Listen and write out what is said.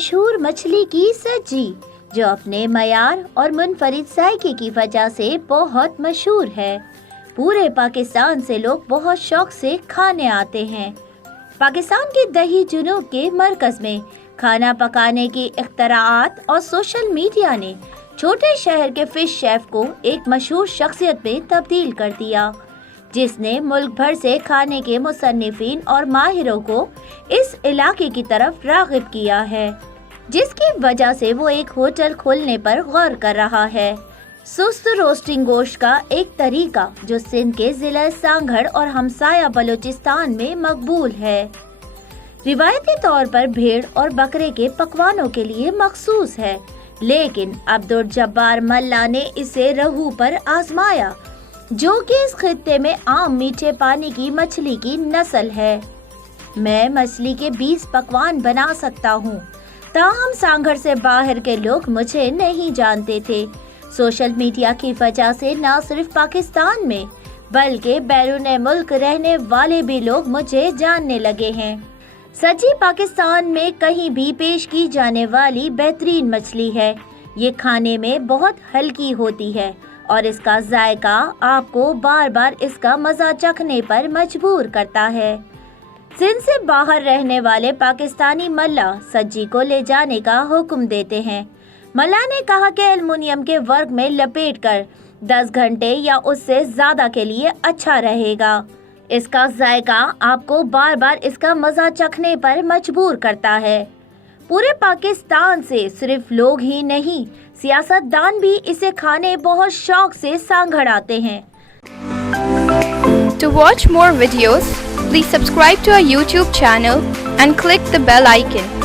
मशहूर मछली की सज्जी, जो अपने मयार और मुनफरिद जायके की वजह से बहुत मशहूर है। पूरे पाकिस्तान से लोग बहुत शौक से खाने आते हैं। पाकिस्तान के दही जुनूब के मरकज में खाना पकाने की इख्तराआत और सोशल मीडिया ने छोटे शहर के फिश शेफ को एक मशहूर शख्सियत में तब्दील कर दिया, जिसने मुल्क भर से खाने के मुसन्निफीन और माहिरों को इस इलाके की तरफ राग़िब किया है, जिसकी वजह से वो एक होटल खोलने पर गौर कर रहा है। सुस्त रोस्टिंग गोश्त का एक तरीका जो सिंध के ज़िला सांगड़ और हमसाया बलूचिस्तान में मकबूल है, रिवायती तौर पर भेड़ और बकरे के पकवानों के लिए मखसूस है, लेकिन अब्दुल जब्बार मल्ला ने इसे रहू पर आजमाया, जो कि इस खित्ते में आम मीठे पानी की मछली की नस्ल है। मैं मछली के 20 पकवान बना सकता हूँ, ताहम सांगड़ से बाहर के लोग मुझे नहीं जानते थे। सोशल मीडिया की वजह से न सिर्फ पाकिस्तान में बल्कि बैरून मुल्क रहने वाले भी लोग मुझे जानने लगे हैं। सज्जी पाकिस्तान में कहीं भी पेश की जाने वाली बेहतरीन मछली है। ये खाने में बहुत हल्की होती है और इसका जायका आपको बार बार इसका मज़ा चखने पर मजबूर करता है। सिंध से बाहर रहने वाले पाकिस्तानी मल्ला सज्जी को ले जाने का हुक्म देते हैं। मल्ला ने कहा कि एल्युमिनियम के वर्क में लपेटकर 10 घंटे या उससे ज़्यादा के लिए अच्छा रहेगा। इसका जायका आपको बार बार इसका मज़ा चखने पर मजबूर करता है। पूरे पाकिस्तान से सिर्फ लोग ही नहीं, सियासतदान भी इसे खाने बहुत शौक से सांगड़ आते हैं। To watch more videos, please subscribe to our YouTube channel and click the bell icon.